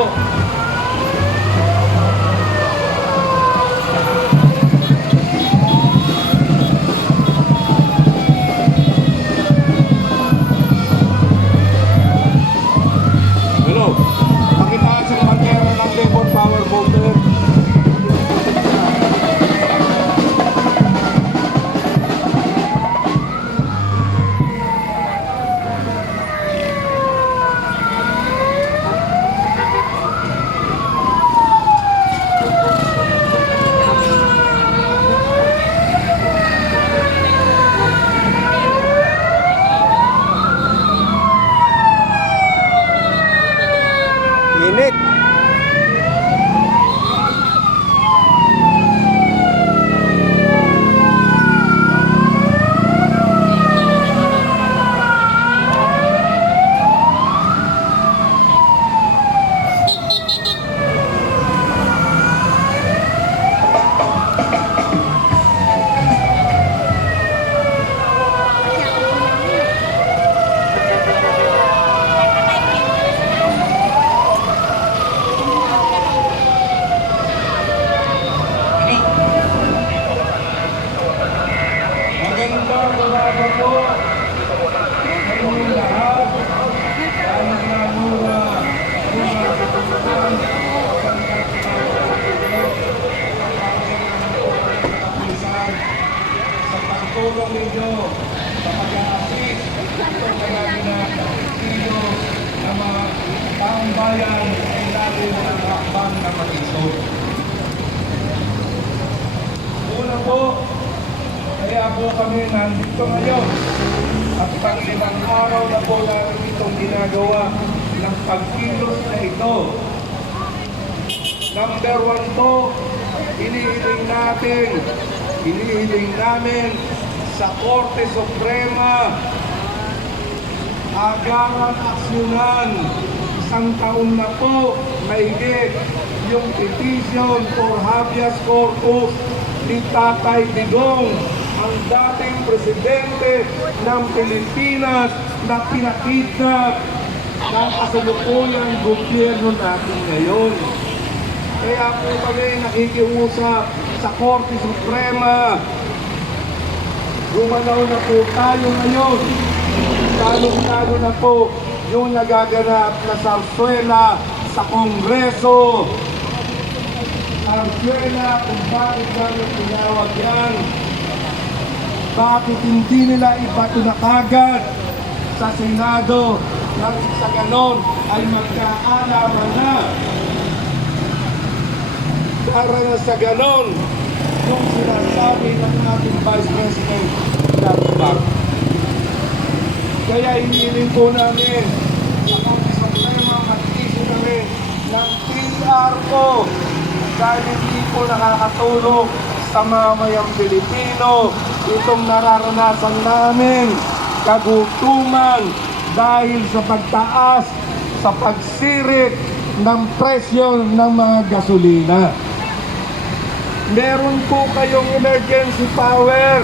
po. Hello, pakitaan sa pagkera ng Labor Power Voter. Init. Magandang umaga po sa inyong lahat. Lalong-lalo na mga kapulisan sa pagtulong ninyo sa pag-a-assist sa mga Pilipino na mga taong bayan ay lalo ng hakbang na mag-isod. Una po, kaya po kami nandito ngayon at pang-limang araw na po namin itong ginagawa ng pagkilos na ito. Number 1 po, hinihiling namin sa Korte Suprema agaran aksyonan. Isang taon na po mahigit yung petition for habeas corpus ni Tatay Digong, ang dating presidente ng Pilipinas na pinakidnap ng kasalukuyang gobyerno natin ngayon. Kaya po kami nakikiusap sa Korte Suprema. Gumalaw na po tayo ngayon. Lalong-lalo na po yung nagaganap na sarsuela sa Kongreso. Sarsuela kung bakit namin tinawag yan. Bakit hindi nila ibato na kagad sa Senado nang sa ganon ay magkaalaman na. Para na sa ganon yung sinasabi ng ating Vice President na Bag. Kaya hinihiling po namin sa Korte Suprema mag-issue kami ng PR po dahil hindi po nakakatulong sa mamayang Pilipino itong nararanasan namin kagutuman dahil sa pagtaas sa pagsirik ng presyo ng mga gasolina. Meron po kayong emergency power,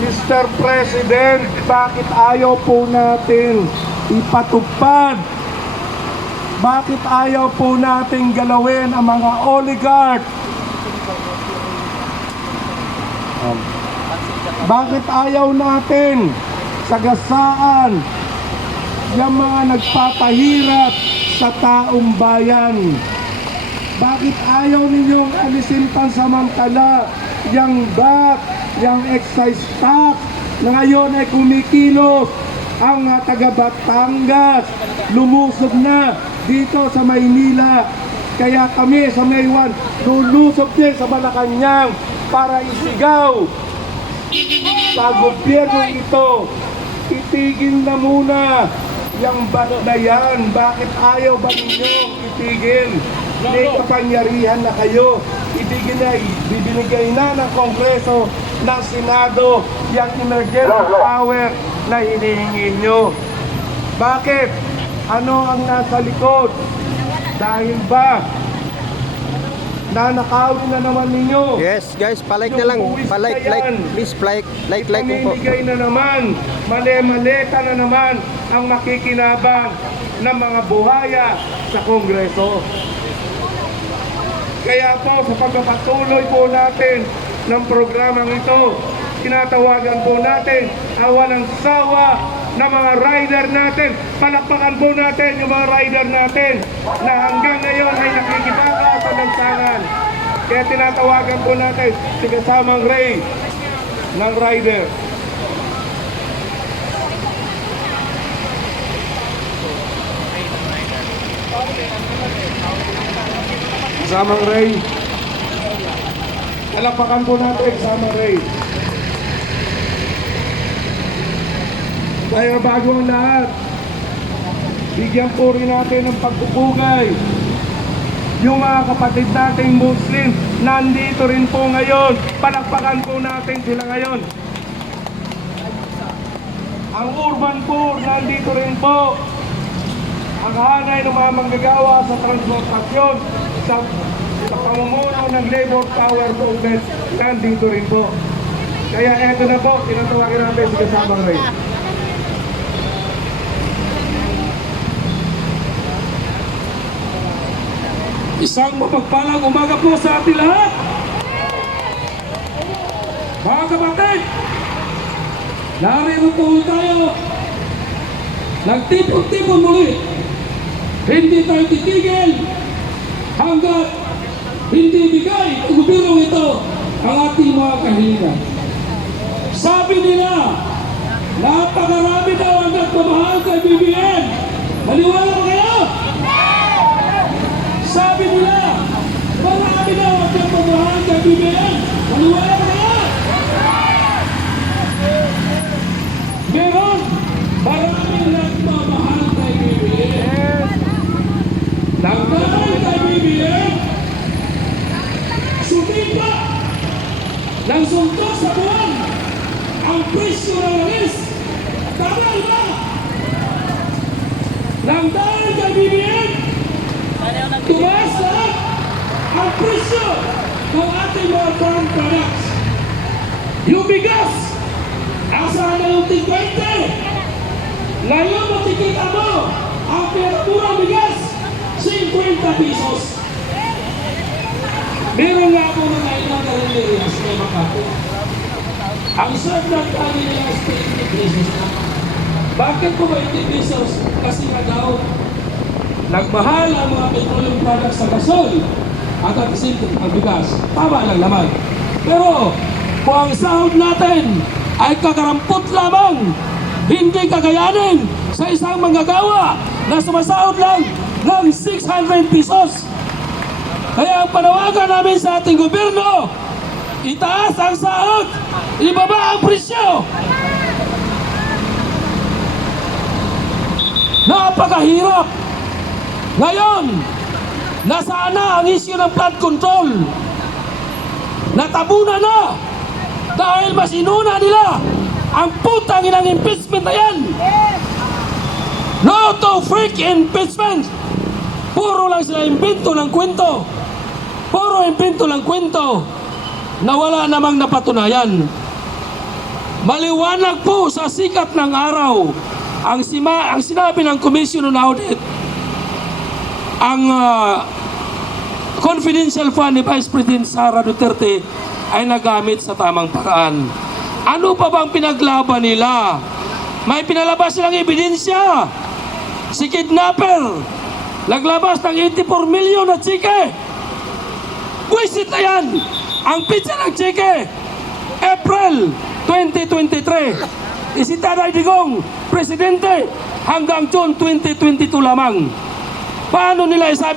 Mr. President, bakit ayaw po natin ipatupad? Bakit ayaw po natin galawin ang mga oligarch? Bakit ayaw natin sagasaan yung mga nagpapahirap sa taong bayan? Bakit ayaw ninyong alisin pansamantala yung VAT, yung excise tax na ngayon ay kumikilos ang taga Batangas, lumusog na dito sa Maynila. Kaya kami sa Maywan, lulusog din sa Malacanang para isigaw sa gobyerno ito. Itigil na muna yung VAT na yan. Bakit ayaw ba ninyo itigil? May kapangyarihan na kayo. Ibinigay na ng Kongreso, ng Senado, yung emergency power na hinihingi nyo. Bakit? Ano ang nasa likod? Dahil ba nanakawin na naman ninyo? Yes, guys, palike na lang. Palike, like, please, like po. Ipamimigay na naman, mali-maleta na naman ang makikinabang ng mga buhaya sa Kongreso. Kaya po sa pagpapatuloy po natin ng programang ito, tinatawagan po natin ang walang sawa na mga rider natin. Palakpakan po natin yung mga rider natin na hanggang ngayon ay nakikibaka sa lansangan. Kaya tinatawagan po natin si kasamang Ray ng rider. Kasamang Ray. Palakpakan po natin kasamang Ray. Kaya bago ang lahat, bigyan po rin natin ng pagpupugay yung mga kapatid nating Muslim. Nandito rin po ngayon. Palakpakan po natin sila ngayon. Ang urban poor nandito rin po. Ang hanay ng mga manggagawa sa transportasyon, sa pamumuno ng labor power movement, nandito rin po. Kaya eto na po, tinatawagan natin si kasamang Ray. Isang mapagpalang umaga po sa ating lahat. Mga kapatid, narito po tayo. Nagtipon-tipon muli. Hindi tayo titigil hanggat hindi bigay ng gobyerno ito ang ating mga kahilingan. Sabi nila, napakarami daw ang nagmamahal kay BBM. Maniwala ba kayo? Sabi nila, marami daw ang nagmamahal kay BBM. Maniwala ba kayo? Meron, maraming nagmamahal kay BBM. Nagmamahal kay BBM, sumimpa ng suntok sa buwan ang presyo ng langis. Tama ba? Nang dahil kay BBM, tumaas lahat ang presyo ng ating mga farm products. Yung bigas, asa na yung 50. Ngayon matikita mo, ang pinakamurang bigas, 50 pesos. Meron nga ako mga ilang karinerias na Makati. Ang serve ng karinerias, 20 pesos na. Bakit po 20 pesos? Kasi nga daw, nagmahal ang mga petroleum products sa gasol at at the same time ang bigas. Tama lang naman. Pero kung ang sahod natin ay kakarampot lamang, hindi kakayanin sa isang manggagawa na sumasahod lang ng 600 pesos. Kaya ang panawagan namin sa ating gobyerno, itaas ang sahod, ibaba ang presyo. Napakahirap. Ngayon, nasaan na ang issue ng flood control? Natabunan na dahil mas inuna nila ang putang inang impeachment na yan. No to freak impeachment. Puro lang sila imbento ng kwento. Puro imbento ng kwento na wala namang napatunayan. Maliwanag po sa sikat ng araw ang sinabi ng Commission on Audit. Ang confidential fund ni Vice President Sara Duterte ay nagamit sa tamang paraan. Ano pa bang pinaglaban nila? May pinalabas silang ebidensya. Si kidnapper naglabas ng 84 million na tsike. Buisit na yan. Ang pizza ng tsike, April 2023. Si Tatay Digong, Presidente, hanggang June 2022 lamang. Paano nila isabi